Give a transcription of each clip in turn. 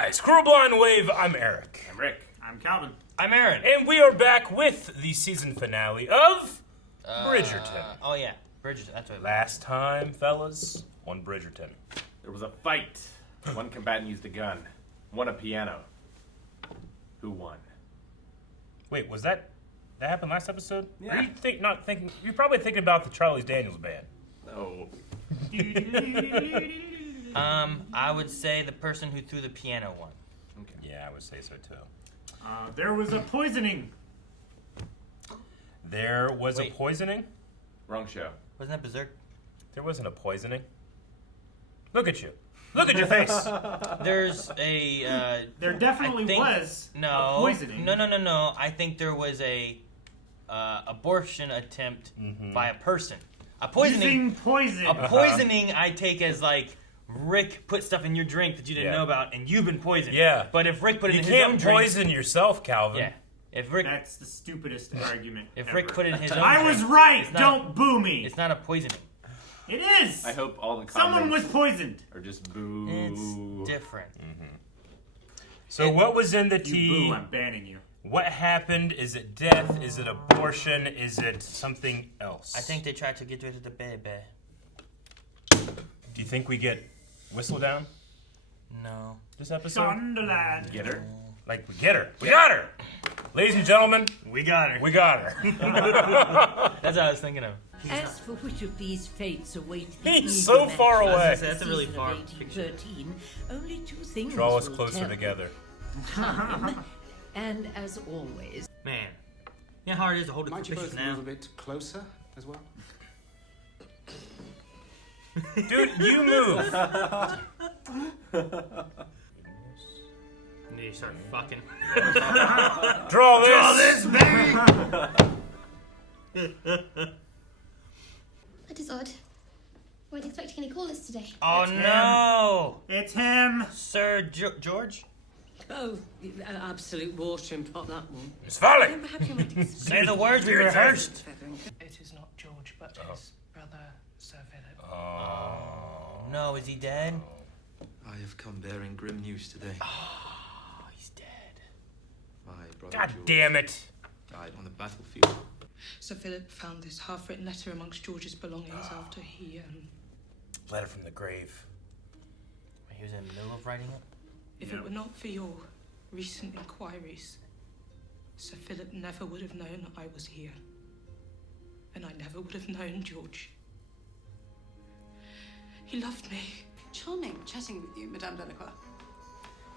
guys? Cruel Blind Wave, I'm Eric. I'm Rick. I'm Calvin. I'm Aaron. And we are back with the season finale of Bridgerton. Oh yeah, Bridgerton. That's what. Last time, fellas, on Bridgerton. There was a fight. One combatant used a gun. One a piano. Who won? Wait, was that happened last episode? Yeah. Are you not thinking? You're probably thinking about the Charlie's Daniels band. No. I would say the person who threw the piano won. Okay. Yeah, I would say so too. There was a poisoning. There was a Wait. poisoning? Wrong show. Wasn't that Berserk? There wasn't a poisoning. Look at you. Look at your face. There's a. There definitely I think- was No. a poisoning. No. I think there was a abortion attempt by a person. A poisoning. Using poison. A poisoning I take as like Rick put stuff in your drink that you didn't Yeah. know about, and you've been poisoned. Yeah. But if Rick put it You in his own can't drink, poison yourself, Calvin. yeah. If Rick That's the stupidest argument. if ever. Rick put it in his own I drink, was right. it's not- Don't boo me. it's not a poisoning. It is. I hope all the comments Someone was poisoned. are just boo. It's different. So what was in the You tea? boo, I'm banning you. What happened? Is it death? Is it abortion? Is it something else? I think they tried to get rid of the baby. Do you think we get Whistle Down No. this episode? Sunderland. Get her? Like, we get her. We got her! Ladies and gentlemen, We got her. we got her. That's what I was thinking of. As for which of these fates await the He's eager so far matches away. of the That's a really season far of 1813, only two things Draw us will closer tell. together. Time, and as always, Man. You know how hard it is to hold it Might you suspicious both now? move a bit closer as well? Dude, you move. And you start fucking. Draw this. That is odd. Weren't expecting any callers today. Oh no! It's him. Sir George? oh, absolute washing pot, that one. It's Folly. Perhaps you might explain. Say the words we rehearsed. It is not George, but his brother, Sir Philip. Oh. No, is he dead? I have come bearing grim news today. Oh, he's dead. My brother God George damn it. died on the battlefield. Sir Philip found this half-written letter amongst George's belongings after he, Letter from the grave. He was in the middle of writing it? If it were not for your recent inquiries, Sir Philip never would have known I was here. And I never would have known George. He loved me. Charming chatting with you, Madame Delacroix.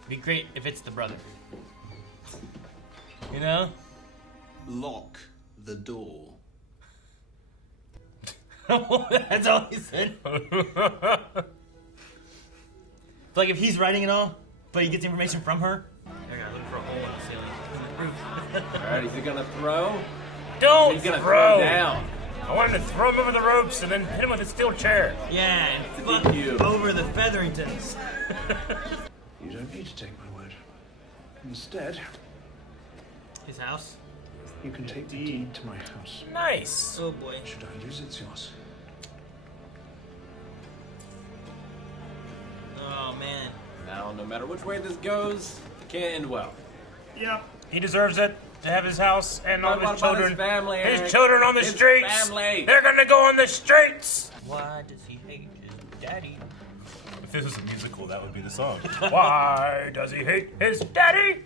Be great if it's the brother. You know? Lock the door. That's all he said. It's like if he's writing it all, but he gets information from her. I gotta look for a hole in the ceiling. Alright, is he gonna throw? Don't He's gonna throw. throw down. I wanted to throw him over the ropes and then hit him with a steel chair. Yeah, and fuck DQ. over the Featheringtons. You don't need to take my word. Instead, His house. you can take the deed to my house. Nice. Oh boy. Should I use it, it's yours. Oh man. Now, no matter which way this goes, it can't end well. Yep. He deserves it to have his house and all What about his children. his family, Eric? His children on the His streets. family. They're gonna go on the streets. Why does he hate his daddy? If this was a musical, that would be the song. Why does he hate his daddy?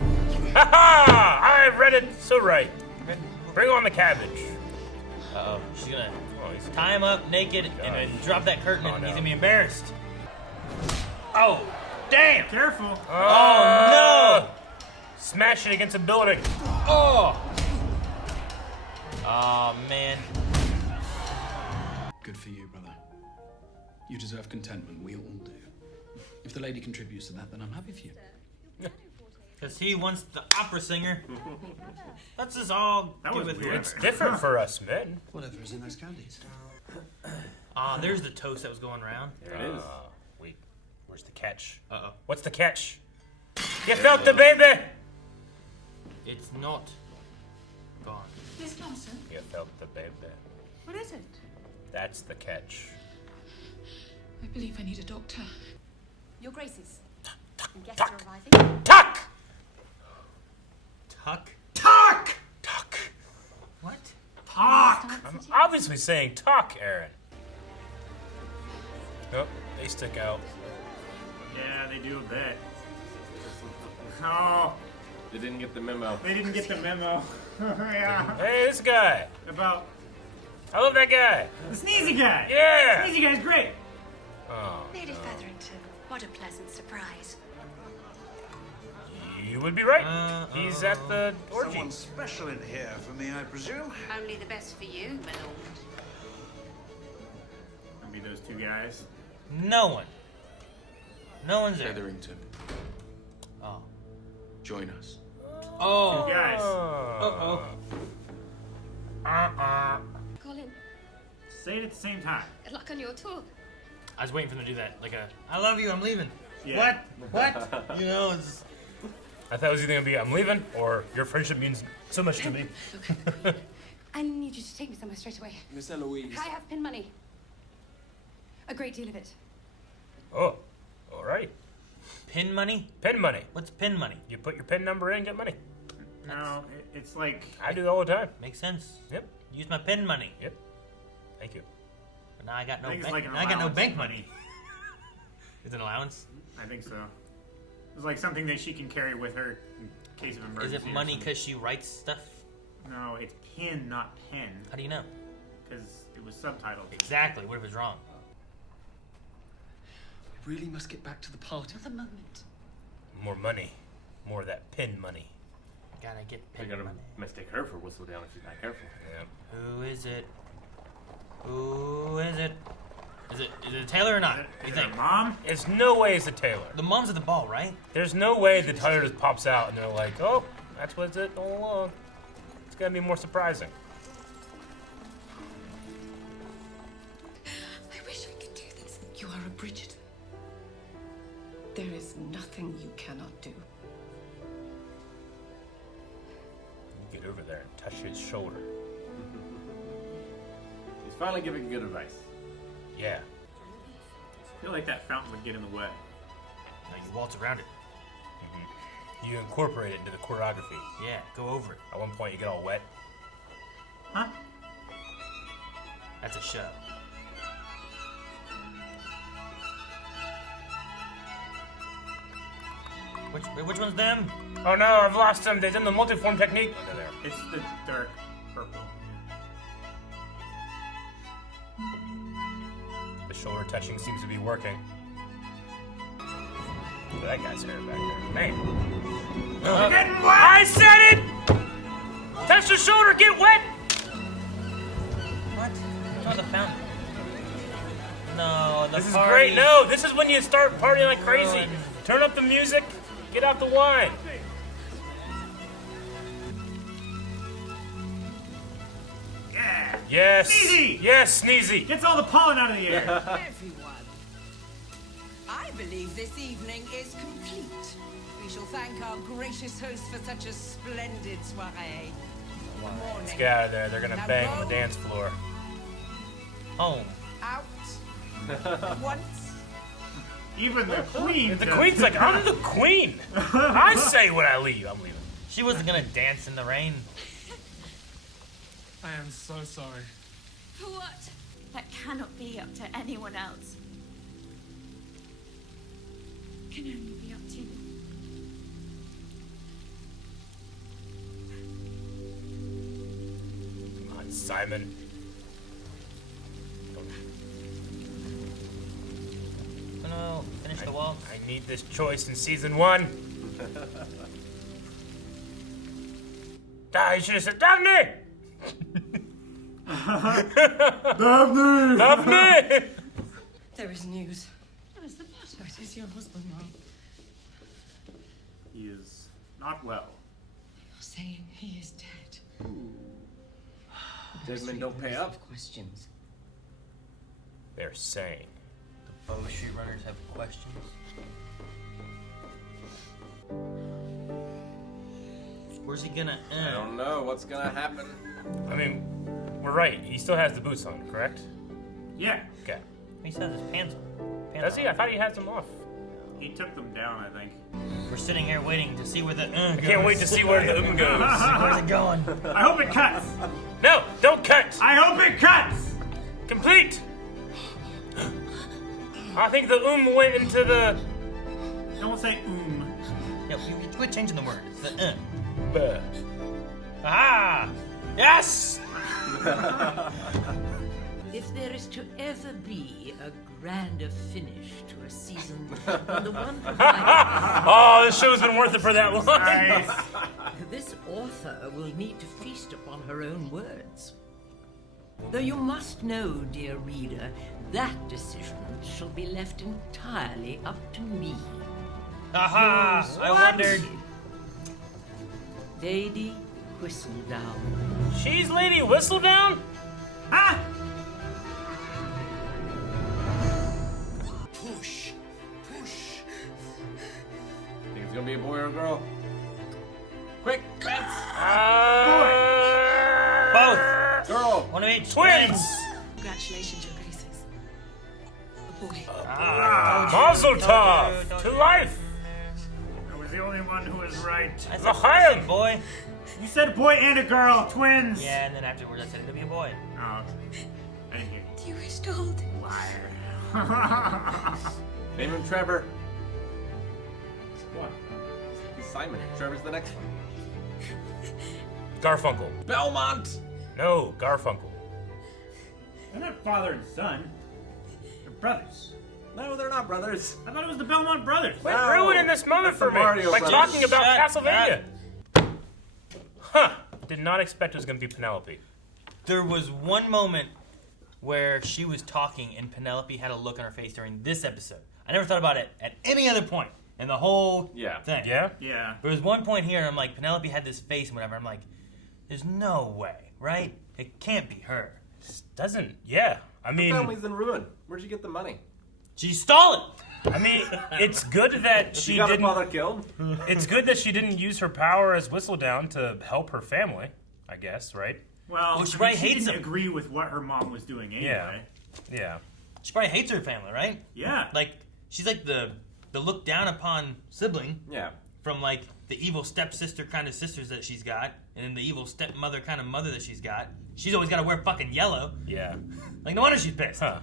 Ha ha! I read it so right. Bring on the cabbage. Uh-oh. She's gonna Oh, he's tie him up naked and then drop that curtain Oh, and no. he's gonna be embarrassed. Oh, damn! Careful. Oh, Smash it against a building. Oh! Oh, man. Good for you, brother. You deserve contentment, we all do. If the lady contributes to that, then I'm happy for you. Because he wants the opera singer. Let's just all That get was with weird. it. It's different for us, men. Whatever is in those candies. There's the toast that was going around. There it is. Wait, where's the catch? Uh-oh. What's the catch? You felt the baby. It's not gone. Miss Thompson, You felt the baby. what is it? That's the catch. I believe I need a doctor. Your Graces. Yes, I'm obviously saying talk, Aaron. Nope, they stick out. Yeah, they do a bit. Oh, They didn't get the memo. they didn't get the memo. Yeah. Hey, this guy. About I love that guy. the sneezy guy. Yeah. Sneezy guy's great. Oh, Lady Featherington, what a pleasant surprise. you would be right. He's at the orgy. Someone special in here for me, I presume. Only the best for you, my lord. Gonna be those two guys. No one. No one's there. Featherington, Oh. join us. Oh. Two guys. Colin, Say it at the same time. good luck on your tour. I was waiting for them to do that. Like I love you, I'm leaving. Yeah. What? You know, it's... I thought it was either gonna be I'm leaving or your friendship means so much to me. I need you to take me somewhere straight away. Miss Eloise. I have pin money. A great deal of it. Oh, all right. Pin money? Pin money. What's pin money? You put your pin number in, get money. No, it's like I do that all the time. Makes sense. Yep. Use my pin money. Yep. Thank you. But now I got no I think it's bank. like an Now I got no allowance bank money. money. Is it an allowance? I think so. It's like something that she can carry with her in case of Is emergency. it or money something. because she writes stuff? No, it's pin, not pen, How do you know? because it was subtitled. Exactly. What if it's wrong? We really must get back to the party. For the moment. More money. More of that pin money. Gotta get They're pin gonna money. mistake her for Whistledown if she's not careful. Yep. Who is it? Who is it? Is it Taylor or not? What do you Is it think? her mom? It's no way it's a Taylor. The mom's at the ball, right? There's no way the Taylor just pops out and they're like, oh, that's what's it all along. It's gonna be more surprising. I wish I could do this. You are a Bridgerton. There is nothing you cannot do. You get over there and touch his shoulder. She's finally giving good advice. Yeah. I feel like that fountain would get in the way. No, you waltz around it. You incorporate it into the choreography. Yeah, go over it. At one point, you get all wet. Huh? That's a show. Which one's them? Oh no, I've lost them. They've done the multiform technique. Oh, they're there. It's the dark purple. The shoulder touching seems to be working. Look at that guy's hair back there. Man. You're getting wet! I said it! Touch the shoulder, get wet! What? Oh, the fountain. No, the This is party. great. No, this is when you start partying like crazy. Turn up the music, get out the wine. Yeah! Yes. Sneezy! Yes, Sneezy. Gets all the pollen out of the air. Everyone, I believe this evening is complete. We shall thank our gracious host for such a splendid soiree. Let's get out of there. They're gonna bang on the dance floor. Home. Out. Once. Even the queen. The does queen's it. like, I'm the queen. I say when I leave, I'm leaving. She wasn't gonna dance in the rain. I am so sorry. For what? That cannot be up to anyone else. Can only be up to you. Come on, Simon. No, finish the waltz. I need this choice in season 1. You should have said Daphne! Daphne! Daphne! There is news. What is the matter? It is your husband, Mom. He is not well. You're saying he is dead. Dead men don't pay up. Questions. They're saying. The Bow Street Runners have questions. Where's he gonna I end? don't know what's gonna happen. I mean, we're right. He still has the boots on, correct? Yeah. Okay. He still has his pants on. Does he? I thought he had them off. He took them down, I think. We're sitting here waiting to see where the I can't wait to see where the goes. Where's it going? I hope it cuts. No, don't cut. I hope it cuts! Complete! I think the went into the... Don't say Yeah, you quit changing the word. It's the Buh. Ah! Yes! If there is to ever be a grander finish to a season than the one provided, Oh, this show's been worth it for that one. Nice. this author will need to feast upon her own words. Though you must know, dear reader, that decision shall be left entirely up to me. Aha! I wondered. Lady Whistledown. She's Lady Whistledown? Ah! Push. Push. Think it's gonna be a boy or a girl? Quick, bets! Both. Girl! One of each. Twins! Congratulations, Your Graces. A boy. Mazel tov! To life! I was the only one who was right. I said L'chaim! boy. You said boy and a girl, twins! Yeah, and then afterwards I said it'll be a boy. Oh, I didn't hear you. Dearest old. Liar. Name him Trevor. What? He's Simon. Trevor's the next one. Garfunkel. Belmont! No, Garfunkel. They're not father and son. They're brothers. No, they're not brothers. I thought it was the Belmont brothers. Quit No, ruining this moment that's for the me Mario by Brothers. talking about Shut Castlevania. Huh. Did not expect it was going to be Penelope. There was one moment where she was talking and Penelope had a look on her face during this episode. I never thought about it at any other point in the whole thing. Yeah? Yeah. There was one point here and I'm like, Penelope had this face and whatever. I'm like, there's no way, right? It can't be her. Doesn't, yeah. I mean, The family's in ruin. Where'd you get the money? She stole it. I mean, it's good that she got her didn't. father killed? It's good that she didn't use her power as Whistledown to help her family. I guess, right? Well, she probably she hates didn't him. agree with what her mom was doing anyway. Yeah. She probably hates her family, right? Yeah. Like, she's like the looked down upon sibling. Yeah. From like the evil stepsister kind of sisters that she's got, and then the evil stepmother kind of mother that she's got. She's always got to wear fucking yellow. Yeah. Like, no wonder she's pissed. Huh.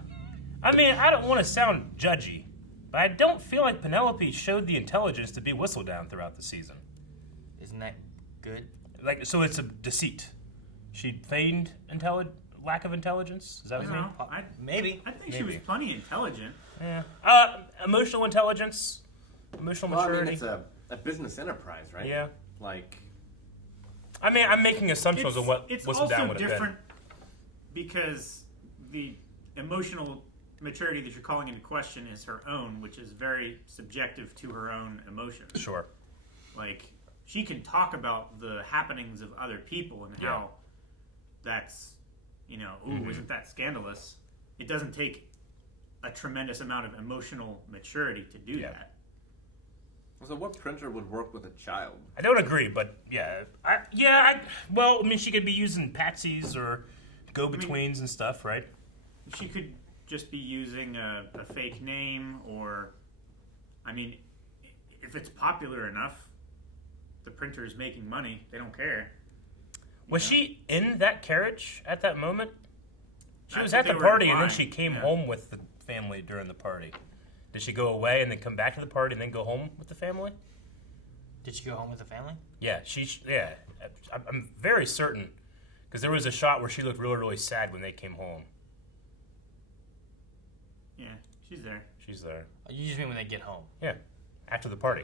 I mean, I don't want to sound judgy, but I don't feel like Penelope showed the intelligence to be Whistledown throughout the season. Isn't that good? Like, so it's a deceit. She feigned lack of intelligence? Is that what you mean? Maybe. I think she was plenty intelligent. Yeah. Emotional intelligence, emotional maturity. I mean, it's a business enterprise, right? Yeah. Like, I mean, I'm making assumptions on what It's Whistledown also would have different because the emotional maturity that you're calling into question is her own, which is very subjective to her own emotions. been. Sure. Like, she can talk about the happenings of other people and how that's, isn't that scandalous? It doesn't take a tremendous amount of emotional maturity to do that. so what printer would work with a child? I don't agree, but yeah. Well, I mean, she could be using patsies or go-betweens and stuff, right? She could just be using a fake name, or, I mean, if it's popular enough, the printer is making money. They don't care. Was she in that carriage at that moment? She That's was what at the they were party, and then implying, she came yeah. home with the family during the party. Did she go away and then come back to the party and then go home with the family? Did she go home with the family? Yeah, I'm very certain, because there was a shot where she looked really, really sad when they came home. Yeah, she's there. She's there. You just mean when they get home? Yeah, after the party.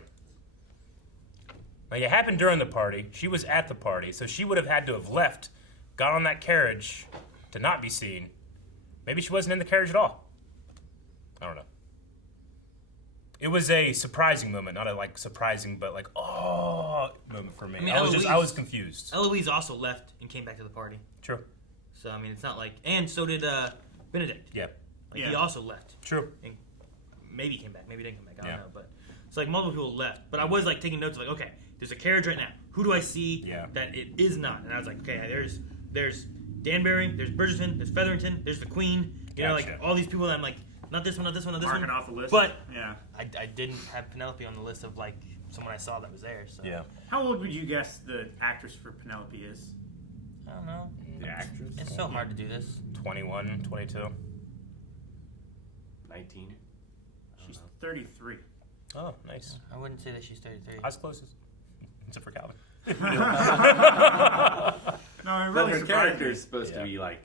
Like, it happened during the party. She was at the party, so she would have had to have left, got on that carriage to not be seen. Maybe she wasn't in the carriage at all. I don't know. It was a surprising moment, not a surprising, but moment for me. I mean, I was confused. Eloise also left and came back to the party. True. So I mean, it's not like, and so did Benedict. Yeah. Like he also left. True. And maybe came back, maybe didn't come back. I don't know, but it's like multiple people left. But I was like taking notes of like, okay, there's a carriage right now. Who do I see that it is not? And I was like, okay, there's Danbury, there's Bridgerton, there's Featherington, there's the Queen. You know, like all these people that I'm like, not this one, not this one, not this one. Marking off the list. But yeah, I didn't have Penelope on the list of like someone I saw that was there. So yeah. How old would you guess the actress for Penelope is? I don't know. The actress? It's so hard to do this. 21, 22. 19. She's 33. Oh, nice. I wouldn't say that she's 33. I was closest. Except for Calvin. No, it But really her surprised character me. is supposed to be like,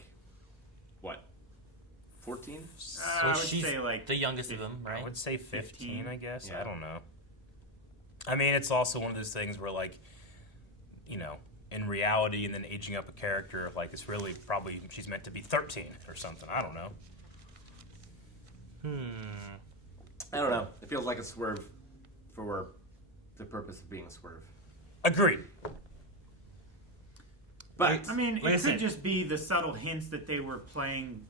what, 14? I would she's say like the youngest of them, right? I would say 15, I guess. Yeah. I don't know. I mean, it's also one of those things where, like, you know, in reality and then aging up a character, like, it's really probably she's meant to be 13 or something. I don't know. I don't know. It feels like a swerve for the purpose of being a swerve. Agreed. But I mean, like it I could said- just be the subtle hints that they were playing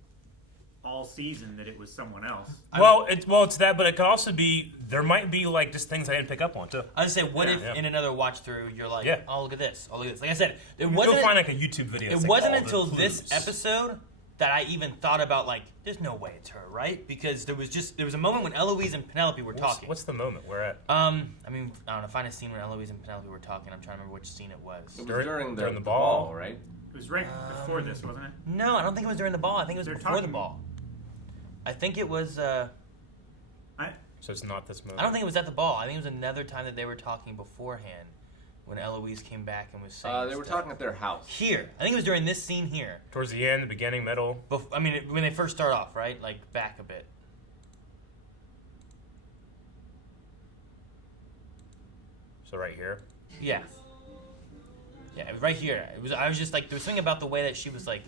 all season that it was someone else. Well, it's that, but it could also be there might be like just things I didn't pick up on too. I would say, what if Yeah. in another watch through you're like, Yeah. oh, look at this, oh, look at this. Like I said, it Go wasn't. find like a YouTube video. It that's, like, wasn't all the until this clues. episode that I even thought about like, there's no way it's her, right? Because there was a moment when Eloise and Penelope were talking. What's the moment? Where at? I mean, I don't know. Find a scene where Eloise and Penelope were talking. I'm trying to remember which scene it was. it was during the ball. ball, right? It was right before this, wasn't it? No, I don't think it was during the ball. I think it was They're before the talking- ball. I think it was. So it's not this moment. I don't think it was at the ball. I think it was another time that they were talking beforehand, when Eloise came back and was saying. They were stuff. talking at their house. Here. I think it was during this scene here. Towards the end, the beginning, middle. I mean, when they first start off, right? Like back a bit. So right here. Yeah. Yeah, it was right here. It was. I was just like, there was something about the way that she was like.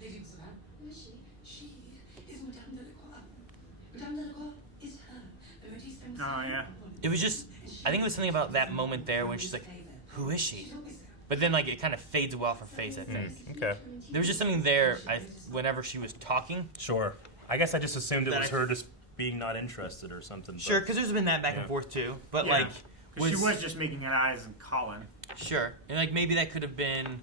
Who is she? She is Madame Delacroix. Madame Delacroix is her. The Modiste Oh yeah. It was just. I think it was something about that moment there when she's like, "Who is she?" But then like it kind of fades away off her face. I think. Okay. There was just something there. Whenever she was talking. Sure. I guess I just assumed it That was I- her just being not interested or something. Sure, because there's been that back and forth too. But Yeah. like, 'Cause she was just making her eyes and calling. Sure, and like maybe that could have been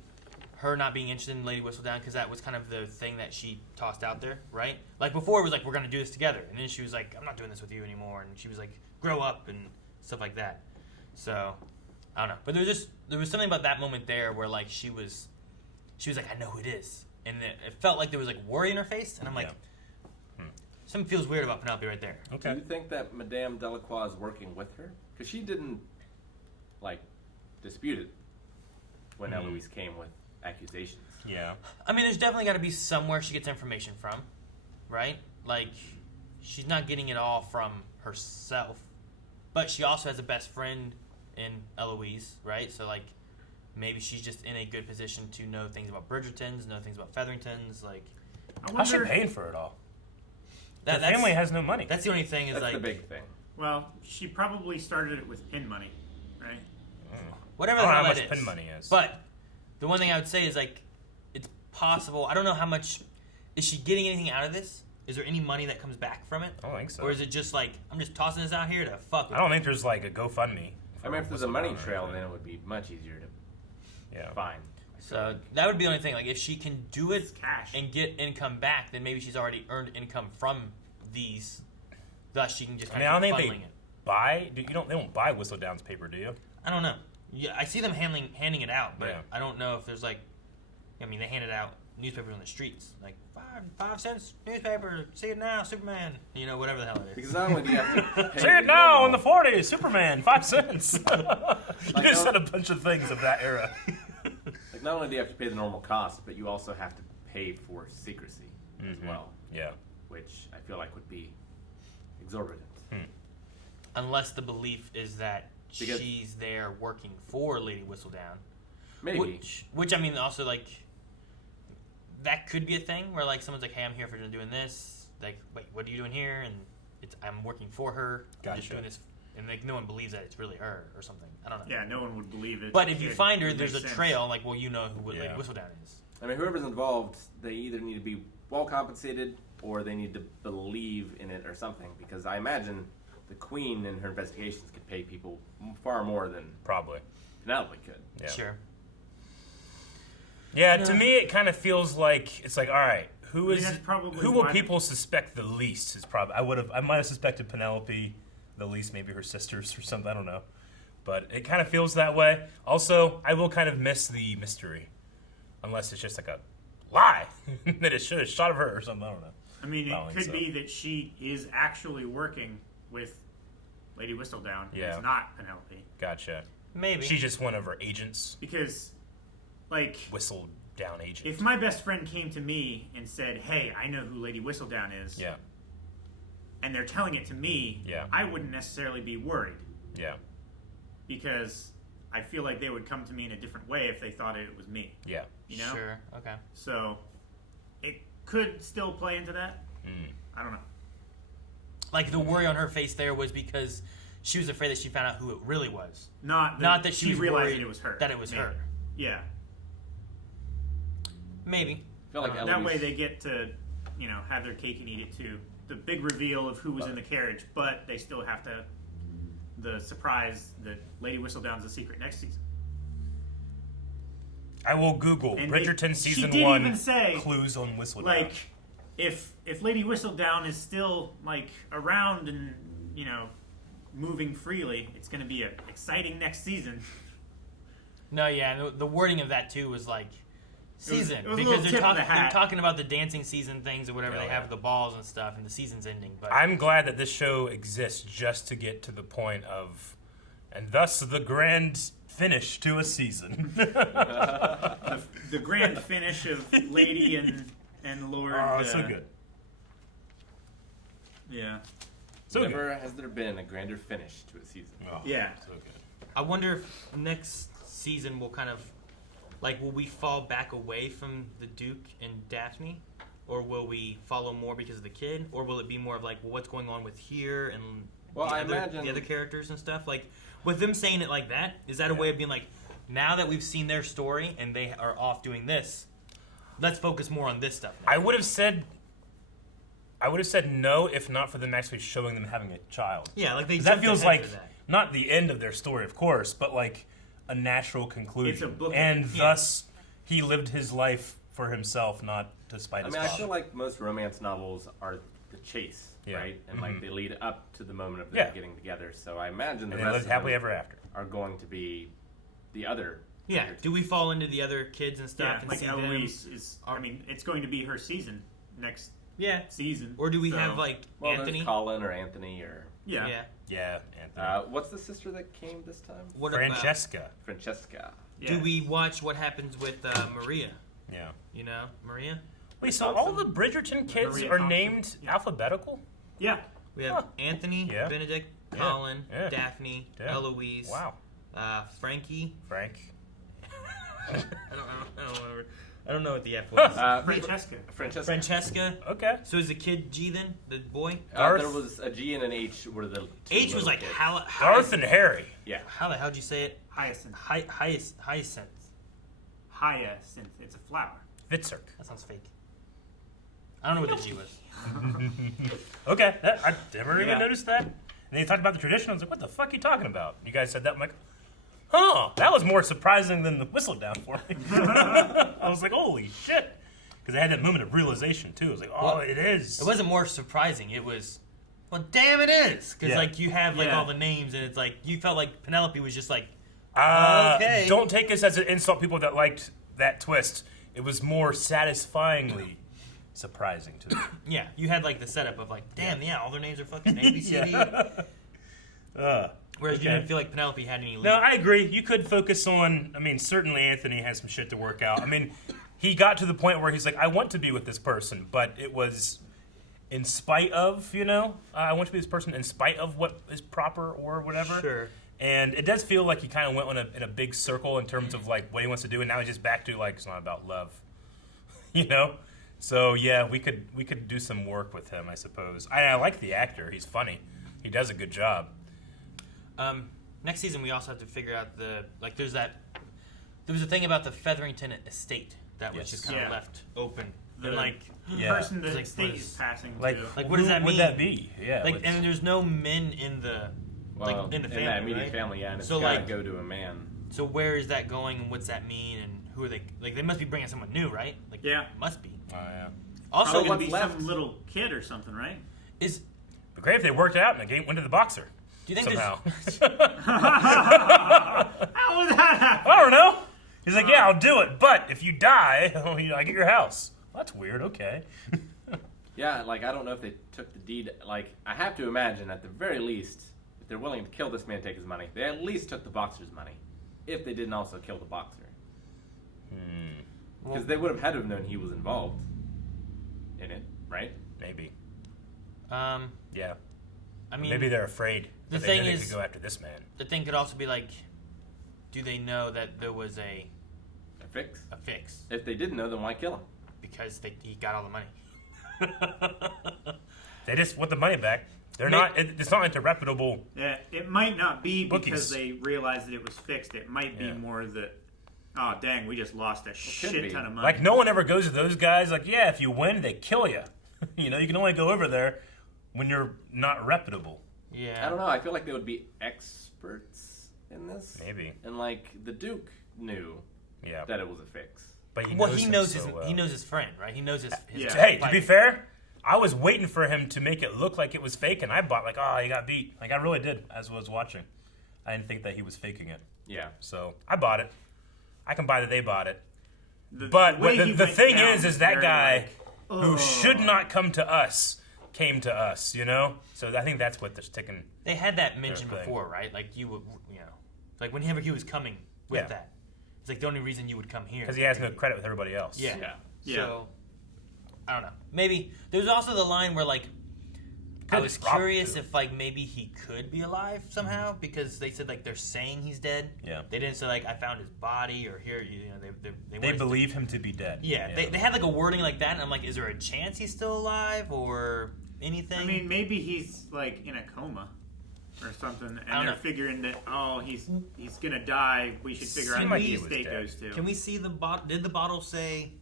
her not being interested in Lady Whistledown because that was kind of the thing that she tossed out there, right? Like before it was like, we're gonna do this together, and then she was like, I'm not doing this with you anymore, and she was like, grow up and stuff like that. So I don't know, but there was something about that moment there where like she was like, I know who it is, and it felt like there was like worry in her face, and I'm like, something feels weird about Penelope right there. Do you think that Madame Delacroix is working with her? Because she didn't like dispute it when Eloise came with accusations. Yeah. I mean, there's definitely got to be somewhere she gets information from, right? Like, she's not getting it all from herself, but she also has a best friend in Eloise, right? So, like, maybe she's just in a good position to know things about Bridgertons, know things about Featheringtons, like... How's she paying for it all? That, The family has no money. That's the only thing is, That's like... the big thing. Well, she probably started it with pin money, right? Whatever I the don't hell know how that much is. pin money is. But the one thing I would say is, like, it's possible... I don't know how much... Is she getting anything out of this? Is there any money that comes back from it? I don't think so. Or is it just like, I'm just tossing this out here to fuck with I don't think there's like a GoFundMe. I mean, if there's a Whistledown money or trail, anything. then it would be much easier to find. So that would be the only thing. Like, if she can do it cash and get income back, then maybe she's already earned income from these. Thus, she can just I kind mean, I of don't keep think funneling they it. buy. They don't buy Whistledown's paper, do you? I don't know. Yeah, I see them handing it out, but Yeah. I don't know if there's like. I mean, they handed out newspapers on the streets, like 5 cents newspaper. See it now, Superman. You know, whatever the hell it is. Because not only do you have to pay See it now in the 40s, Superman, 5 cents. You just said a bunch of things of that era. Like, not only do you have to pay the normal cost, but you also have to pay for secrecy as well. Yeah. Which I feel like would be exorbitant. Unless the belief is that Because- she's there working for Lady Whistledown. Maybe. Which I mean, also like that could be a thing where like someone's like, "Hey, I'm here for doing this." Like, wait, what are you doing here? And I'm working for her. I'm just Gotcha. doing this, and like no one believes that it's really her or something. I don't know. Yeah, no one would believe it. But if you It find her, would there's a make sense. trail. Like, well, you know who Yeah. Lady Whistledown is. I mean, whoever's involved, they either need to be well compensated or they need to believe in it or something. Because I imagine the Queen in her investigations could pay people far more than Probably. Penelope could. Yeah. Sure. Yeah, to me it kind of feels like it's like, all right, who I mean, is that's probably who will why- people suspect the least? Is probably I might have suspected Penelope the least, maybe her sisters or something. I don't know, but it kind of feels that way. Also, I will kind of miss the mystery unless it's just like a lie that it should have shot of her or something. I don't know. I mean, it could be that she is actually working with Lady Whistledown. Yeah. It's not Penelope. Gotcha. Maybe She's just one of her agents. Because, like, Whistledown agent. if my best friend came to me and said, "Hey, I know who Lady Whistledown is," Yeah. and they're telling it to me, Yeah. I wouldn't necessarily be worried. Yeah. Because I feel like they would come to me in a different way if they thought it was me. Yeah. You know? Sure. Okay. So, it could still play into that. I don't know. Like the worry on her face there was because she was afraid that she found out who it really was. Not that she was realized worried it was her. That it was Maybe. her. Yeah. Maybe. I feel like that way they get to, have their cake and eat it too. The big reveal of who was in the carriage, but they still have to. The surprise that Lady Whistledown's a secret next season. I will Google And Bridgerton she season did 1 even say, clues on Whistledown. Like, if Lady Whistledown is still like around and moving freely, it's going to be an exciting next season. No, yeah, the wording of that too was like season it was a because little they're, tip of the hat. they're talking about the dancing season things or whatever Yeah, they yeah. have the balls and stuff, and the season's ending. But I'm glad that this show exists just to get to the point of, and thus the grand finish to a season. The grand finish of Lady and Lord. Oh, so good. Yeah. So Never has there been a grander finish to a season. Oh, Yeah. So good. I wonder if next season will kind of will we fall back away from the Duke and Daphne, or will we follow more because of the kid, or will it be more of like, well, what's going on with here and the other characters and stuff? Like with them saying it like that, is that a way of being like, now that we've seen their story and they are off doing this, let's focus more on this stuff now. I would have said no if not for them actually showing them having a child. Yeah, like they. 'Cause that feels like that. not the end of their story, of course, but like a natural conclusion. It's a book, and thus he lived his life for himself, not to spite his I father. feel like most romance novels are the chase, right? And like they lead up to the moment of them getting together. So I imagine the and they rest lived of happily them ever after. are going to be the other. Yeah. Do we fall into the other kids and stuff? Yeah, and like see them? Eloise is. I mean, it's going to be her season next. Yeah. Season. Or do we have like Well, Anthony? there's Colin or Anthony or Yeah. Yeah, Anthony. what's the sister that came this time? What Francesca. Francesca. Do we watch what happens with Maria? Yeah. You know, Maria? Wait, so all the Bridgerton kids Maria are Thompson. named alphabetical? Yeah. We have Anthony, Yeah. Benedict, Yeah. Colin, Yeah. Daphne, Yeah. Eloise, Wow. Frankie. Frank. I don't know what the F was. Francesca. Francesca. Okay. So is the kid G then? The boy? There was a G and an H were the two H was little like kids. Garth and Harry. Yeah. How the hell'd you say it? Hyacinth. Hyacinth. Hyacinth. It's a flower. Fitzurk. That sounds fake. I don't know what the G was. Okay, I never even Yeah. noticed that. And then you talked about the tradition. I was like, what the fuck are you talking about? You guys said that. I'm like, huh, that was more surprising than the whistle down for me. I was like, holy shit. Because I had that moment of realization, too. I was like, oh, it is. It wasn't more surprising. It was, well, damn, it is. Because, like, you have, like, Yeah. all the names, and it's like, you felt like Penelope was just like, okay. Don't take this as an insult, people that liked that twist. It was more satisfyingly surprising to me. yeah, you had, like, the setup of, like, damn, yeah, all their names are fucking A, B, C, D. Whereas you didn't feel like Penelope had any lead. No, I agree. You could focus on, I mean, certainly Anthony has some shit to work out. I mean, he got to the point where he's like, I want to be with this person, but it was in spite of, I want to be this person in spite of what is proper or whatever. Sure. And it does feel like he kind of went in a big circle in terms of like what he wants to do, and now he's just back to like it's not about love, So yeah, we could do some work with him, I suppose. I like the actor; he's funny. He does a good job. Next season, we also have to figure out there was a thing about the Featherington estate that was just kind of left open. The And person the like, state what is is- passing Like, to. Like, what does that who mean? would that be? Yeah. Like, and there's no men in the in the family, in that immediate right? family, yeah, and it's So, gotta like- go to a man. So where is that going, and what's that mean, and who are they? Like, they must be bringing someone new, right? Like, Yeah. must be. Oh yeah. Also, Probably what's be left? some little kid or something, right? is But great if they worked it out and the game went to the boxer. do you think Somehow. How would that happen? I don't know. He's like, yeah, I'll do it, but if you die, I get your house. Well, that's weird. Okay. Yeah, like, I don't know if they took the deed. Like, I have to imagine, at the very least, if they're willing to kill this man and take his money, they at least took the boxer's money. If they didn't also kill the boxer. Because they would have had to have known he was involved in it, right? Maybe. Yeah. I mean, maybe they're afraid. The that thing they is, could go after this man. The thing could also be like, do they know that there was a fix? A fix. If they didn't know, then why kill him? Because he got all the money. They just want the money back. They're not. It's not like they're reputable. Yeah, it might not be bookies. Because they realized that it was fixed. It might be more that, oh dang, we just lost a shit ton of money. Like no one ever goes to those guys. Like, yeah, if you win, they kill you. You can only go over there when you're not reputable. Yeah. I don't know. I feel like they would be experts in this. Maybe. And like the Duke knew that it was a fix. But he knows his friend, right? He knows his Hey, to be fair, I was waiting for him to make it look like it was fake, and I bought he got beat. Like I really did as I was watching. I didn't think that he was faking it. Yeah. So I bought it. I can buy that they bought it. But the thing is that guy who should not come to us came to us. So I think that's what they're sticking. They had that mentioned before, right? Like you would, like whenever he was coming with that. It's like the only reason you would come here. Because he has no credit with everybody else. Yeah. So, I don't know. Maybe. There's also the line where, like, I was curious if, like, maybe he could be alive somehow. Because they said, like, they're saying he's dead. Yeah. They didn't say, like, I found his body or here, they believe him to be dead. Yeah. They had, like, a wording like that. And I'm like, is there a chance he's still alive or anything? I mean, maybe he's, like, in a coma. Or something, and they're figuring that he's gonna die. We should figure out who the estate goes to. Can we see the bottle? Did the bottle say?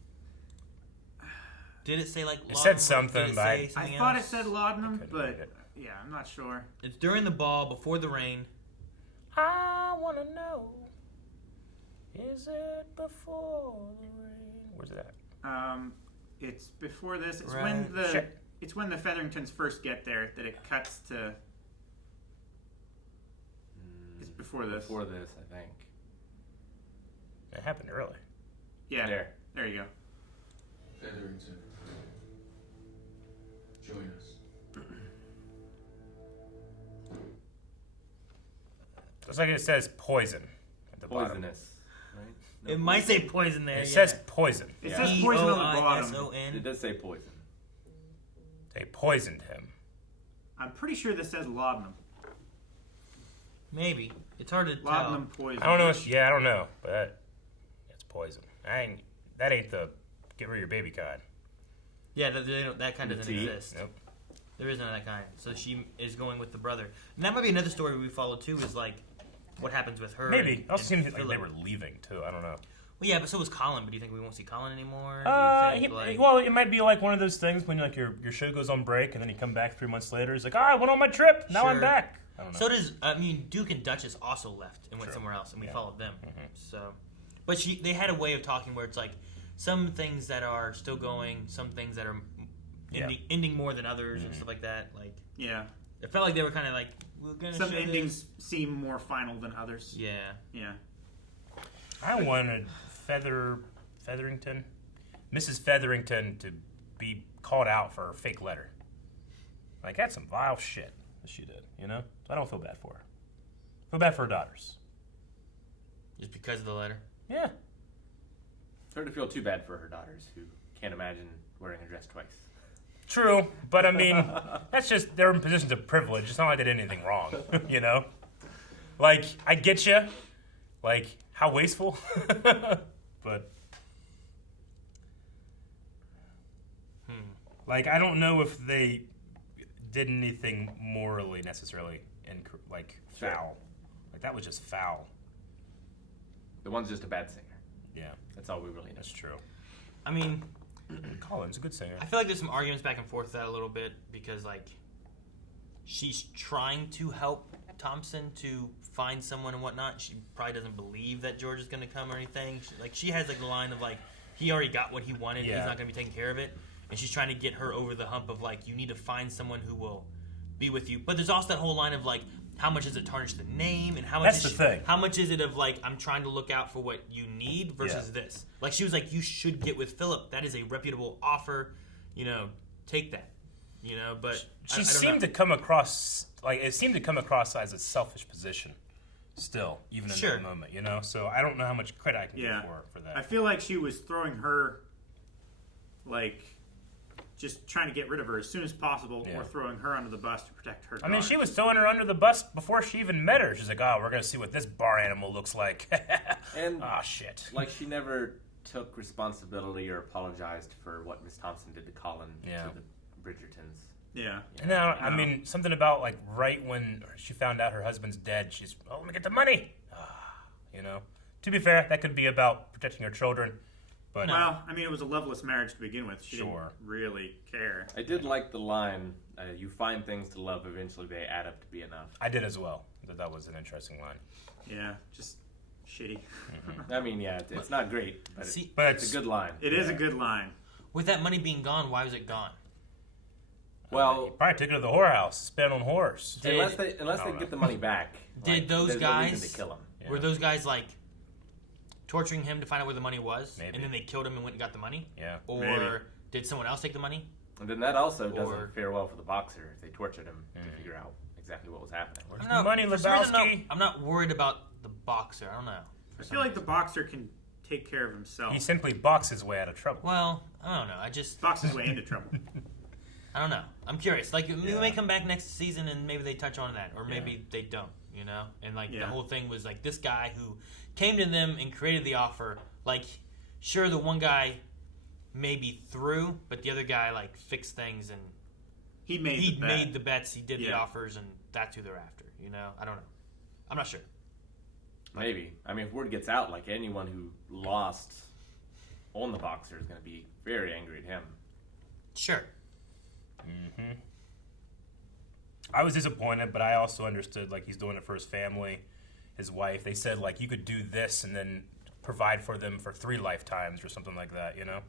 Did it say like? It said something, but I thought it said laudanum, but yeah, I'm not sure. It's during the ball, before the rain. I wanna know. Is it before the rain? Where's it at? It's before this. It's right. It's when the Featheringtons first get there that it cuts to. It's before this. Before this, I think. It happened early. Yeah. There you go. Featherington, join us. Looks like it says poison at the Poisonous, right? No, it might say poison there. It says poison. It says poison on the bottom. It does say poison. They poisoned him. I'm pretty sure this says laudanum. Maybe. It's hard to laudanum tell. Poison. I don't know. I don't know, but it's poison. That ain't the get rid of your baby kind. Yeah, that kind doesn't exist. Nope. There is none of that kind. So she is going with the brother. And that might be another story we follow too. Is like what happens with her. Maybe. It also seems like Philip. they were leaving too. I don't know. Well, yeah, but so was Colin. But do you think we won't see Colin anymore? Well, it might be like one of those things when like your show goes on break and then you come back 3 months later. It's like, I went on my trip. Now I'm back. I don't know. So does Duke and Duchess also left and went somewhere else, and we followed them. Mm-hmm. So, but they had a way of talking where it's like some things that are still going, some things that are ending more than others and stuff like that. Like it felt like they were kind of like we're gonna. Some endings seem more final than others. Yeah. I wanted Featherington, Mrs. Featherington, to be called out for her fake letter. Like that's some vile shit that she did, So I don't feel bad for her. I feel bad for her daughters. Just because of the letter? Yeah. It's hard to feel too bad for her daughters who can't imagine wearing a dress twice. True, but I mean, that's just they're in positions of privilege. It's not like they did anything wrong, Like I get you, like how wasteful, but like I don't know if they did anything morally necessarily foul. Like that was just foul. The one's just a bad singer. Yeah, that's all we really know. That's true. I mean, Colin's a good singer. I feel like there's some arguments back and forth with that a little bit because like she's trying to help Thompson to find someone and whatnot. She probably doesn't believe that George is going to come or anything. She has like the line of like he already got what he wanted. Yeah. He's not going to be taking care of it. And she's trying to get her over the hump of like you need to find someone who will be with you. But there's also that whole line of like how much does it tarnish the name, and how much That's is the thing. How much is it of like I'm trying to look out for what you need versus this? Like she was like, you should get with Philip. That is a reputable offer. You know, take that. You know, but she seemed to come across like it seemed to come across as a selfish position. Still, even in that moment, you know. So I don't know how much credit I can give her for that. I feel like she was throwing her, like, just trying to get rid of her as soon as possible, or throwing her under the bus to protect her. I mean, she was throwing her under the bus before she even met her. She's like, "Oh, we're gonna see what this bar animal looks like." And shit. Like she never took responsibility or apologized for what Miss Thompson did to Colin to the Bridgertons. Yeah. Now, I mean, something about like right when she found out her husband's dead, she's, let me get the money. You know. To be fair, that could be about protecting her children. But well, I mean, it was a loveless marriage to begin with. She didn't really care. I did like the line, "You find things to love, eventually they add up to be enough." I did as well. That was an interesting line. Yeah, just shitty. I mean, yeah, it's not great, but, it's a good line. It is a good line. With that money being gone, why was it gone? Well, he probably took her to the whorehouse, spent on whores. Unless they get the money back. Did those there's guys? No reason to kill him. Were those guys like torturing him to find out where the money was, Maybe. and then they killed him and went and got the money? Yeah. Or Maybe. did someone else take the money? And then that also doesn't fare well for the boxer if they tortured him to figure out exactly what was happening. Where's the money, Lebowski? I'm not worried about the boxer. I don't know. I feel like the boxer can take care of himself. He simply boxed his way out of trouble. Well, I don't know. I just boxed his way into trouble. I don't know. I'm curious. Like, we may come back next season and maybe they touch on that, or maybe they don't. You know, and like the whole thing was like this guy who came to them and created the offer. Like, sure, the one guy maybe threw, but the other guy like fixed things and he made the bets. He did the offers, and that's who they're after. You know, I don't know. I'm not sure. Maybe. I mean, if word gets out, like anyone who lost on the boxer is going to be very angry at him. Sure. Mm-hmm. I was disappointed, but I also understood like he's doing it for his family, his wife. They said like you could do this and then provide for them for 3 lifetimes or something like that, you know.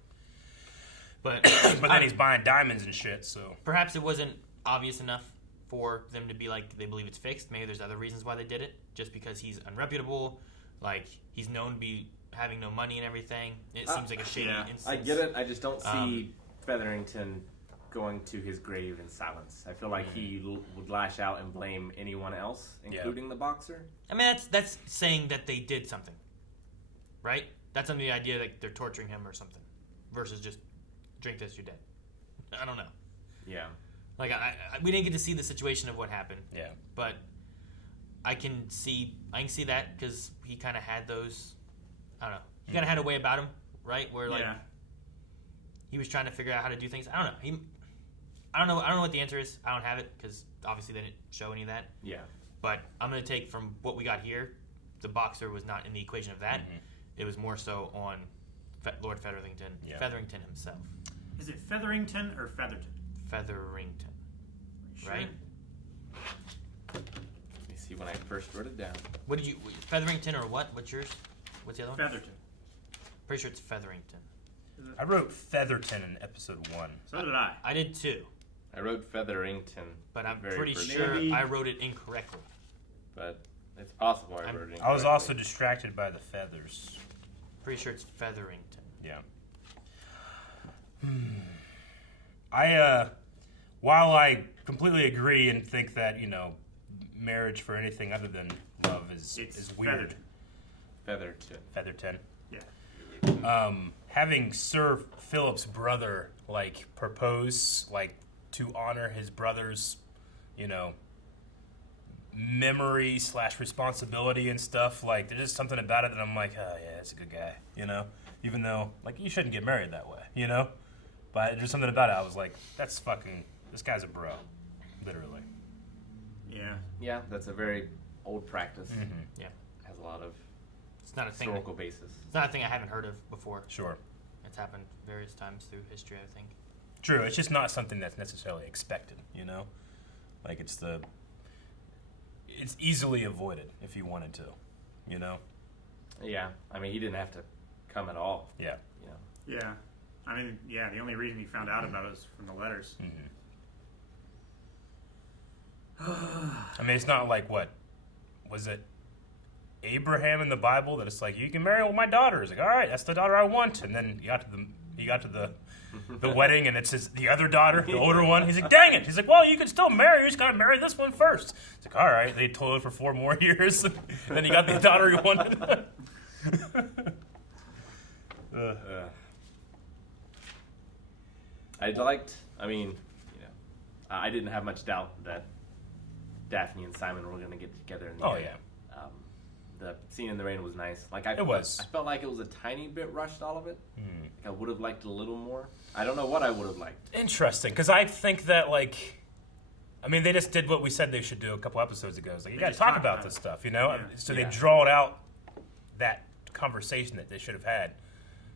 But then he's buying diamonds and shit. So perhaps it wasn't obvious enough for them to be like they believe it's fixed. Maybe there's other reasons why they did it. Just because he's unreputable, like he's known to be having no money and everything. It seems like a shady instance. I get it. I just don't see Featherington going to his grave in silence. I feel like he would lash out and blame anyone else, including the boxer. I mean, that's saying that they did something, right? That's under the idea that they're torturing him or something, versus just drink this, you're dead. I don't know. Yeah. Like we didn't get to see the situation of what happened. Yeah. But I can see that because he kind of had those. I don't know. He kind of had a way about him, right? Where like he was trying to figure out how to do things. I don't know. I don't know what the answer is. I don't have it because obviously they didn't show any of that. Yeah. But I'm going to take from what we got here, the boxer was not in the equation of that. Mm-hmm. It was more so on Lord Featherington, Featherington himself. Is it Featherington or Featherton? Featherington. Sure. Right? Let me see when I first wrote it down. What did you... Featherington or what? What's yours? What's the other one? Featherton. Pretty sure it's Featherington. I wrote Featherton in episode 1. So did I. I did too. I wrote Featherington. But I'm pretty sure I wrote it incorrectly. But it's possible I wrote it incorrectly. I was also distracted by the feathers. Pretty sure it's Featherington. Yeah. While I completely agree and think that, you know, marriage for anything other than love is weird. Featherton. Yeah. Having Sir Philip's brother, like, propose, like, to honor his brother's, you know, memory / responsibility and stuff, like, there's just something about it that I'm like, oh, yeah, that's a good guy, you know? Even though, like, you shouldn't get married that way, you know? But there's something about it, I was like, this guy's a bro, literally. Yeah. Yeah, that's a very old practice. Mm-hmm. Yeah. Has a lot of it's not a historical basis. It's not a thing I haven't heard of before. Sure. It's happened various times through history, I think. True, it's just not something that's necessarily expected, you know? Like, it's easily avoided if you wanted to, you know? Yeah, I mean, he didn't have to come at all. Yeah. You know? Yeah. I mean, yeah, the only reason he found out about it was from the letters. Mm-hmm. I mean, it's not like what was it? Abraham in the Bible that it's like you can marry my daughter. He's like, all right, that's the daughter I want. And then he got to the wedding, and it's the other daughter, the older one. He's like, dang it. He's like, well, you can still marry her. You just got to marry this one first. It's like, all right. They toiled for 4 more years, and then he got the daughter he wanted. I didn't have much doubt that Daphne and Simon were going to get together in the end. Yeah. The scene in the rain was nice. I felt like it was a tiny bit rushed, all of it. Like I would have liked a little more. I don't know what I would have liked. Interesting, because I think that they just did what we said they should do a couple episodes ago. It's like, you got to talk about this stuff, Yeah. So they drawed out that conversation that they should have had.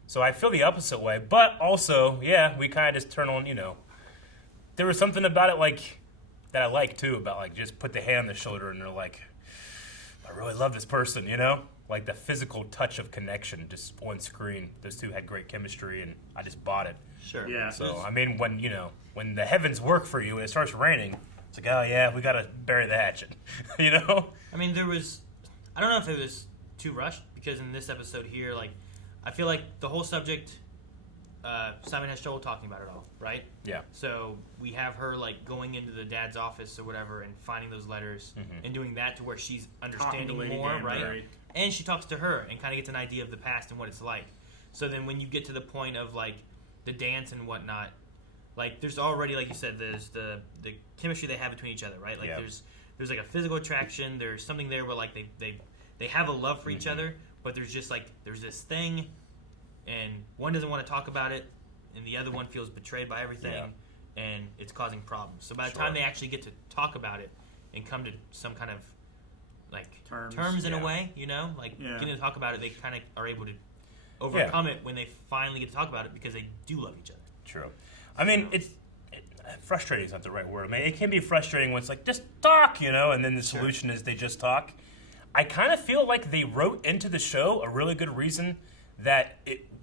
So I feel the opposite way, but also, we kind of just turn on, there was something about it that I like too, about just put the hand on the shoulder and they're like, I really love this person, like the physical touch of connection just on screen. Those two had great chemistry and I just bought it. Sure. Yeah. So, when the heavens work for you and it starts raining, it's like, oh yeah, we got to bury the hatchet, I mean, I don't know if it was too rushed, because in this episode here, I feel like the whole subject, Simon has trouble talking about it all, right? Yeah. So we have her going into the dad's office or whatever and finding those letters and doing that to where she's understanding more, right? And she talks to her and kind of gets an idea of the past and what it's like. So then when you get to the point of the dance and whatnot, there's already, like you said, there's the chemistry they have between each other, right? There's a physical attraction. There's something there where they have a love for each other, but there's just there's this thing, and one doesn't want to talk about it, and the other one feels betrayed by everything, and it's causing problems. So by the time they actually get to talk about it and come to some kind of terms in a way, getting to talk about it, they kind of are able to overcome it when they finally get to talk about it because they do love each other. True. I mean, frustrating is not the right word. I mean, it can be frustrating when it's just talk, and then the solution is they just talk. I kind of feel like they wrote into the show a really good reason that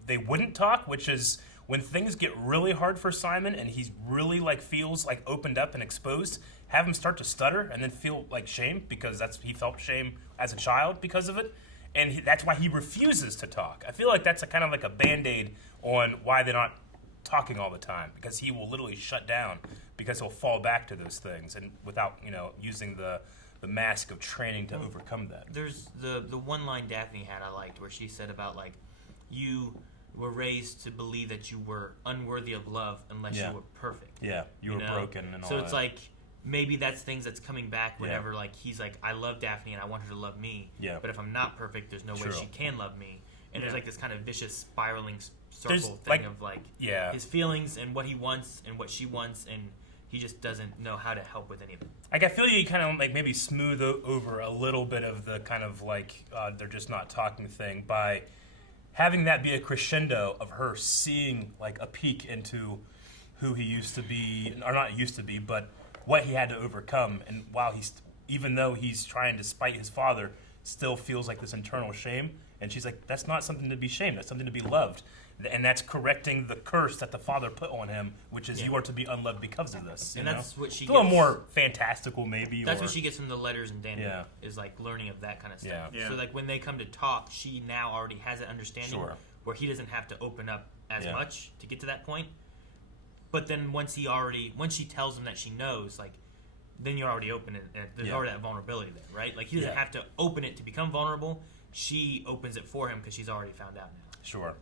they wouldn't talk, which is when things get really hard for Simon and he's really feels opened up and exposed, have him start to stutter and then feel shame, because he felt shame as a child because of it, and that's why he refuses to talk. I feel like that's a kind of a Band-Aid on why they're not talking all the time, because he will literally shut down because he'll fall back to those things and without using the mask of training to overcome that. There's the one line Daphne had I liked where she said about you were raised to believe that you were unworthy of love unless you were perfect. Yeah, you were broken and all so that. So it's maybe that's things that's coming back whenever he's I love Daphne and I want her to love me. Yeah. But if I'm not perfect, there's no way she can love me. And there's this kind of vicious spiraling circle There's, thing of his feelings and what he wants and what she wants, and he just doesn't know how to help with any of it. I feel you kind of maybe smooth over a little bit of the kind of they're just not talking thing by having that be a crescendo of her seeing a peek into who he used to be, or not used to be, but what he had to overcome, and while even though he's trying to spite his father, still feels this internal shame, and she's like, that's not something to be shamed, that's something to be loved. And that's correcting the curse that the father put on him, which is you are to be unloved because of this. And that's what she gets. A little more fantastical, maybe. That's what she gets from the letters and Daniel, is learning of that kind of stuff. Yeah. So when they come to talk, she now already has an understanding where he doesn't have to open up as much to get to that point. But then once she tells him that she knows, then you're already open it. There's already that vulnerability there, right? He doesn't have to open it to become vulnerable. She opens it for him because she's already found out now. Sure.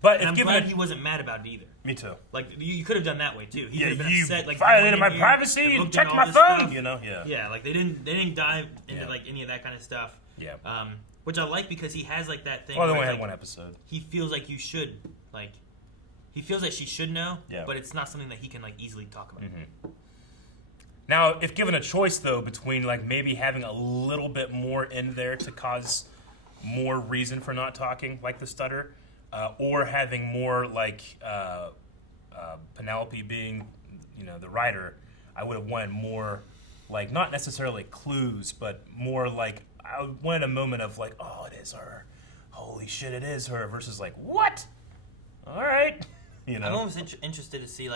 But I'm glad he wasn't mad about it either. Me too. You could have done that way too. He could have been you upset. violated my privacy. You checked my phone. Stuff. Yeah. They didn't dive into any of that kind of stuff. Yeah. Which I like because he has that thing. Well, they only had one episode. He feels like you should he feels like she should know. Yeah. But it's not something that he can easily talk about. Mm-hmm. Now, if given a choice though between maybe having a little bit more in there to cause more reason for not talking, the stutter. Or having more Penelope being, the writer, I would have wanted more, not necessarily clues, but more I wanted a moment of oh, it is her, holy shit, it is her, versus what? All right, I'm almost interested to see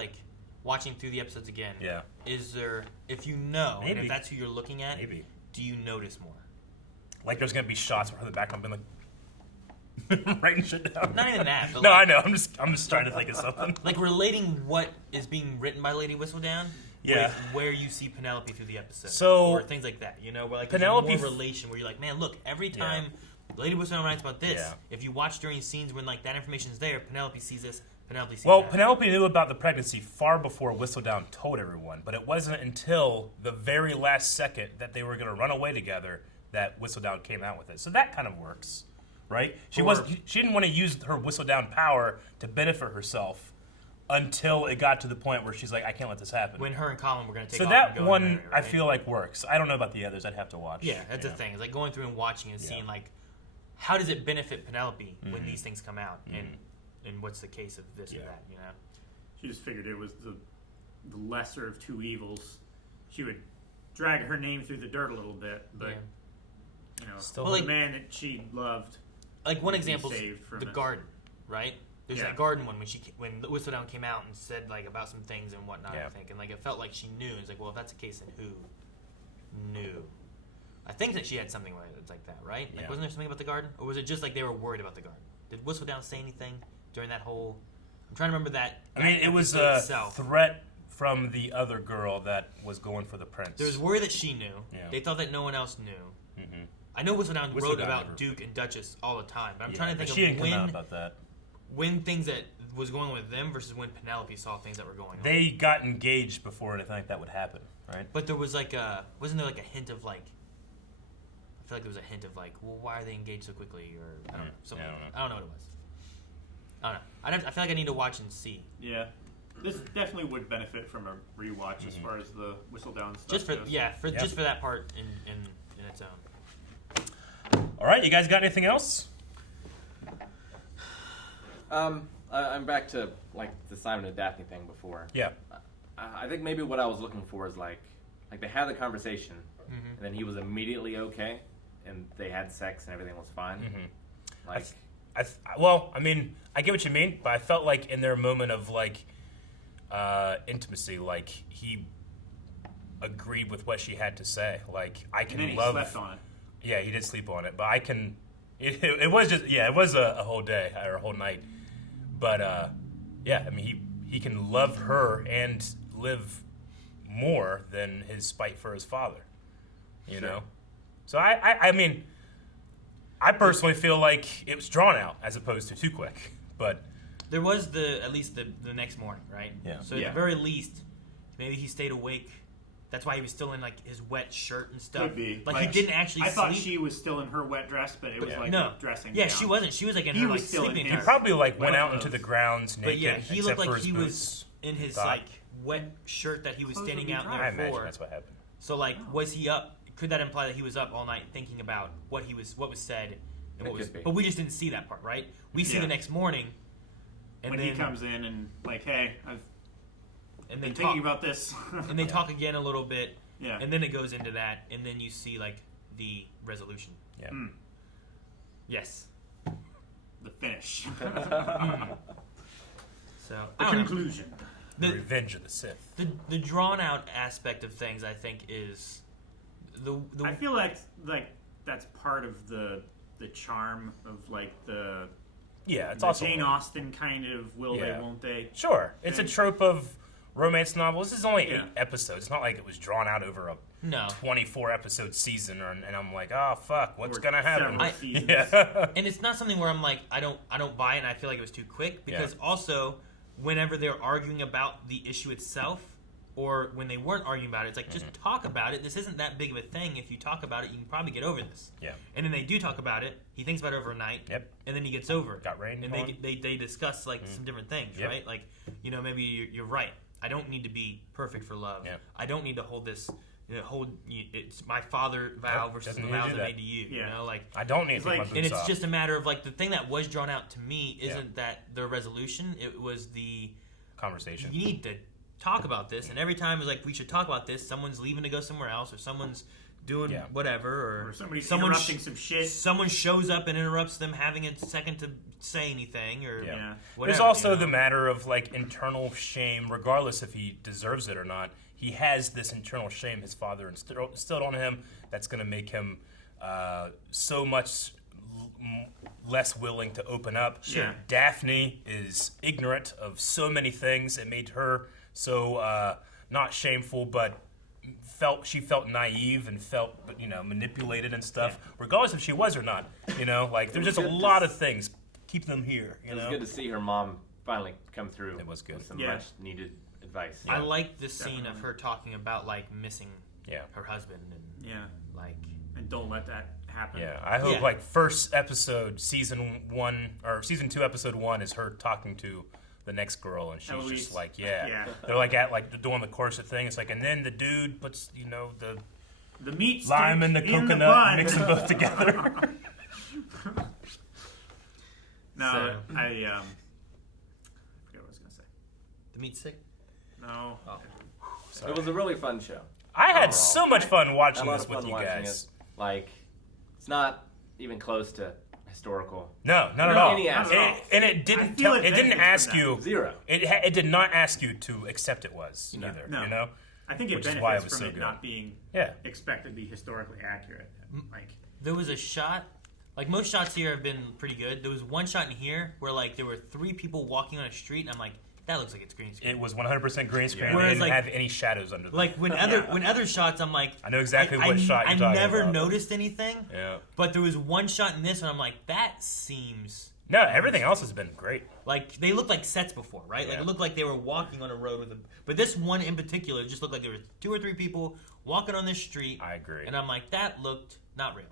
watching through the episodes again, Yeah. is there, if you know, and Maybe. if that's who you're looking at, Maybe. do you notice more? Like there's gonna be shots where the background being like writing shit down. Not even that. But No, like, I know. I'm just trying to think of something. Like relating what is being written by Lady Whistledown Yeah. with where you see Penelope through the episode. So- or things like that, you know, where like Penelope there's more relation where you're like, man, look, every time Lady Whistledown writes about this, Yeah. if you watch during scenes when like that information's there, Penelope sees this, Penelope sees Well, that. Penelope knew about the pregnancy far before Whistledown told everyone, but it wasn't until the very last second that they were going to run away together that Whistledown came out with it. So that kind of works, right? She didn't want to use her Whistledown power to benefit herself until it got to the point where she's like, I can't let this happen. When her and Colin were going to take so off that and go one, and marry, I right? feel like works. I don't know about the others. I'd have to watch. Yeah, that's the thing. It's like going through and watching and seeing like, how does it benefit Penelope when these things come out, and what's the case of this or that, you know? She just figured it was the lesser of two evils. She would drag her name through the dirt a little bit, but you know, Still- the Well, like- man that she loved. Like one would be example is saved from the it. garden, right? There's Yeah. that garden one when Whistledown came out and said like about some things and whatnot. Yeah. I think, and like it felt like she knew. It's like, well, if that's the case, then who knew? I think that she had something where it's like that, right? Like, Yeah. wasn't there something about the garden, or was it just like they were worried about the garden? Did Whistledown say anything during that whole? I'm trying to remember that. I mean, that it was episode a itself. threat from the other girl that was going for the prince. There was worry that she knew. Yeah. They thought that no one else knew. Mhm. I know Whistledown wrote Whistledown about never- Duke and Duchess all the time, but I'm Yeah, trying to but think she of didn't come out when about that. things that was going on with them versus when Penelope saw things that were going on. They got engaged before anything like that would happen, right? But there was like wasn't there like a hint of like, I feel like there was a hint of like, well, why are they engaged so quickly, or I don't know, something. I don't like know. that. I don't know what it was. I don't know. I feel like I need to watch and see. Yeah, this definitely would benefit from a rewatch as far as the Whistledown stuff Just for goes. just for that part in its own. All right, you guys got anything else? I'm back to like the Simon and Daphne thing before. Yeah. I think maybe what I was looking for is like they had the conversation, Mm-hmm. and then he was immediately okay, and they had sex and everything was fine. Mm-hmm. Like, Well, I mean, I get what you mean, but I felt like in their moment of like intimacy, like he agreed with what she had to say. Like I can and then he love. slept on it. Yeah, he did sleep on it, but I can. It was just it was a whole day or a whole night, but yeah, I mean he can love her and live more than his spite for his father, you know. So I mean, I personally feel like it was drawn out as opposed to too quick, but There was at least the next morning, right? Yeah. So at the very least, maybe he stayed awake. That's why he was still in like his wet shirt and stuff. Could be. Like he didn't actually I thought sleep. she was still in her wet dress, but it was like no. dressing Yeah, down. she wasn't. She was like in He her was like still in sleeping his- he attire. probably like went One out of into the those. grounds naked. But yeah, he except looked for like his he boots. was in his Thought. like wet shirt that he was Clothes standing would be out dry. I there imagine for. that's what happened. So like, was he up? Could that imply that he was up all night thinking about what was said, and what It was? could be. But we just didn't see that part, right? We see Yeah. the next morning, and when then he comes in and like, hey, I've and been they thinking talk, about this. and they talk again a little bit, Yeah. and then it goes into that, and then you see like the resolution. Yeah. Yes. The finish. So The I don't know. conclusion. The Revenge of the Sith. The drawn out aspect of things, I think, is the I feel like that's part of the charm of like the Yeah, it's the also Jane Austen kind of will Yeah. they won't they. Sure, it's a thing. trope of romance novel. This is only Yeah. 8 episodes. It's not like it was drawn out over a No. 24 episode season, and I'm like, oh fuck, what's Or gonna happen? several seasons. Yeah. and it's not something where I'm like, I don't buy it, and I feel like it was too quick, because also whenever they're arguing about the issue itself, or when they weren't arguing about it, it's like, just talk about it. This isn't that big of a thing. If you talk about it, you can probably get over this. Yeah. And then they do talk about it. He thinks about it overnight. Yep. And then he gets over it. Got rain And going. they discuss like some different things, Yep. right? Like, maybe you're right. I don't need to be perfect for love. Yep. I don't need to hold this. It's my father vow Yep, versus doesn't the need to vows do I that. made to you. Yeah. You know, like I don't need It's to take like- my and boots it's off. just a matter of like the thing that was drawn out to me isn't that the resolution. It was the conversation. you need to talk about this, and every time it's like we should talk about this, someone's leaving to go somewhere else, or someone's doing whatever, Or somebody's someone interrupting some shit. Someone shows up and interrupts them having a second to say anything, or whatever. There's also you know? the matter of like internal shame, regardless if he deserves it or not. He has this internal shame his father instilled on him that's going to make him so much less willing to open up. Sure. Daphne is ignorant of so many things. It made her so not shameful, but she felt naive and felt manipulated and stuff, regardless if she was or not. Like there's just a lot of things keep them here. It was good to see her mom finally come through. It was good. With some much needed advice. I like the scene of her talking about like missing her husband and and don't let that happen. Yeah, I hope like first episode, season 1 or season 2, episode 1 is her talking to the next girl, and she's Eloise. just like, they're like at like doing the corset thing. It's like, and then the dude puts the meat lime stick and the in coconut, bun. and mix them both together. No, I forget what I was gonna say. The meat stick? No. Oh. It was a really fun show. I had overall. so much fun watching I had a lot this of with fun you watching guys. it. Like, it's not even close to historical. No, not at all. Any aspect. And it didn't feel it didn't benefits ask from you that. Zero. It did not ask you to accept it was either. No. You know. I think it Which is benefits why it was from so it good. not being Yeah. expected to be historically accurate. Like there was a shot, like most shots here have been pretty good. There was one shot in here where like there were 3 people walking on a street, and I'm like, that looks like it's green screen. It was 100% green screen. Whereas, They didn't like- have any shadows under them. Like when other shots, I'm like, I know exactly what shot you're I talking never about. noticed anything. Yeah. But there was one shot in this, and I'm like, that seems No, everything else has been great. like they looked like sets before, right? Like Yeah. it looked like they were walking on a road with them. But this one in particular just looked like there were 2 or 3 people walking on this street. I agree. And I'm like, that looked not real.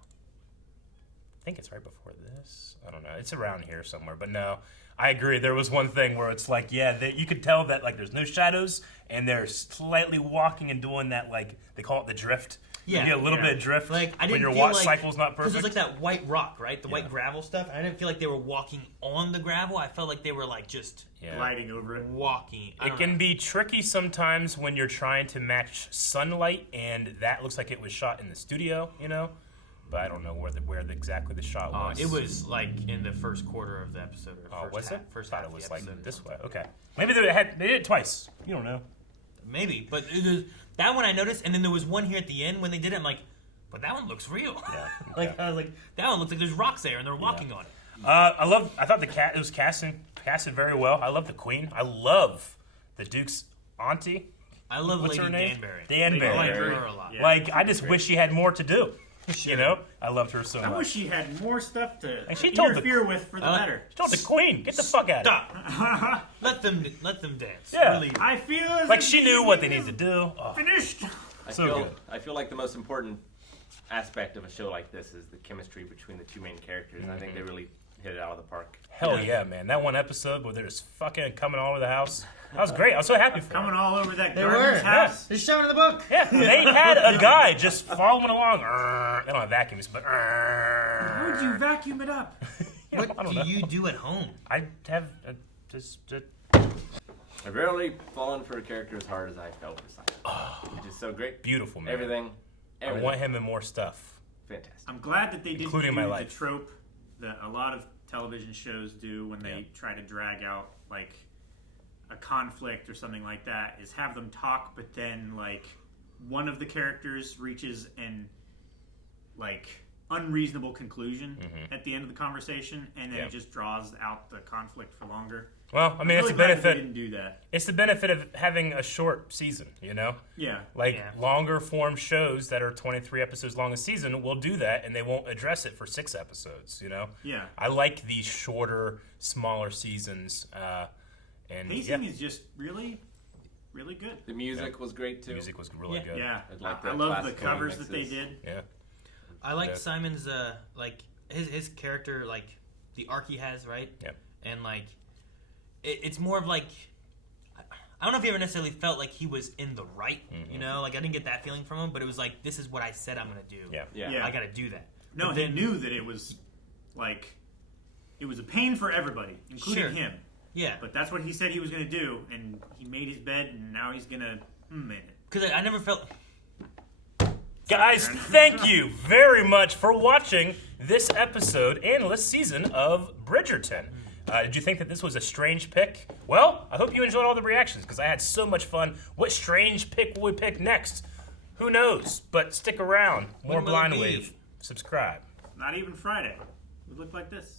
I think it's right before this. I don't know. It's around here somewhere. But no, I agree. There was one thing where it's like, you could tell that like there's no shadows, and they're slightly walking and doing that, like they call it the drift. Yeah, you get a little yeah. bit of drift. Like I when didn't your feel watch like, cycle's not because perfect. it was like that white rock, right? The white gravel stuff. I didn't feel like they were walking on the gravel. I felt like they were like just gliding over it. walking. I It don't can know. be tricky sometimes when you're trying to match sunlight, and that looks like it was shot in the studio, But I don't know where exactly the shot was. It was like in the first quarter of the episode. Or Oh, first was half, it? First Thought half it was of the like episode. this way. Okay, maybe they did it twice. You don't know. Maybe, but it was, that one I noticed, and then there was one here at the end when they did it. I'm like, but that one looks real. Yeah. Like I was like, that one looks like there's rocks there and they're walking on it. I thought it was casted very well. I love the Queen. I love the Duke's auntie. I love What's Lady her name? Danbury. Danbury. I like her a lot. Yeah. Like I just wish she had more to do. I loved her so I much. wish she had more stuff to And she told interfere with for the better. She told the Queen, "Get the fuck out!" Stop. let them dance. Yeah. Really. I feel as Like if she knew what they needed to do. Oh, finished. I feel like the most important aspect of a show like this is the chemistry between the 2 main characters, and I think they really hit it out of the park. hell yeah, man! That one episode where they're just fucking and coming all over the house. That was great. I was so happy for Coming them. all over that They gardener's were. house. They're showing the book. Yeah, they had a guy just following along. They don't have vacuums, but How would you vacuum it up? What I don't do know. you do at home? I have just I've rarely fallen for a character as hard as I fell for Simon. It's just so great. beautiful, man. Everything. I want him in more stuff. Fantastic. I'm glad that they didn't Including do my the life. trope that a lot of television shows do when they try to drag out like a conflict or something like that, is have them talk, but then like one of the characters reaches an like unreasonable conclusion at the end of the conversation, and then it just draws out the conflict for longer. Well, I mean, I'm it's really the glad that they benefit. didn't do that. It's the benefit of having a short season, Yeah. Like longer form shows that are 23 episodes long a season will do that, and they won't address it for 6 episodes. Yeah. I like these shorter, smaller seasons. And Pacing is just really, really good. The music was great too. music was really good. Yeah. I like I the love the classical covers that they remixes. did. Yeah. I like Yeah. Simon's like his character, like the arc he has, right? Yep. And like it's more of like, I don't know if he ever necessarily felt like he was in the right, like I didn't get that feeling from him, but it was like, this is what I said I'm gonna do. Yeah. I gotta do that. No, But he then- knew that it was like it was a pain for everybody, including Sure. him. Yeah, But that's what he said he was going to do, and he made his bed, and now he's going to in it. because I never felt. Guys, thank you very much for watching this episode and this season of Bridgerton. Did you think that this was a strange pick? Well, I hope you enjoyed all the reactions because I had so much fun. What strange pick will we pick next? Who knows? But stick around. More When will it Blind be? Wave. Subscribe. Not even Friday. It would look like this.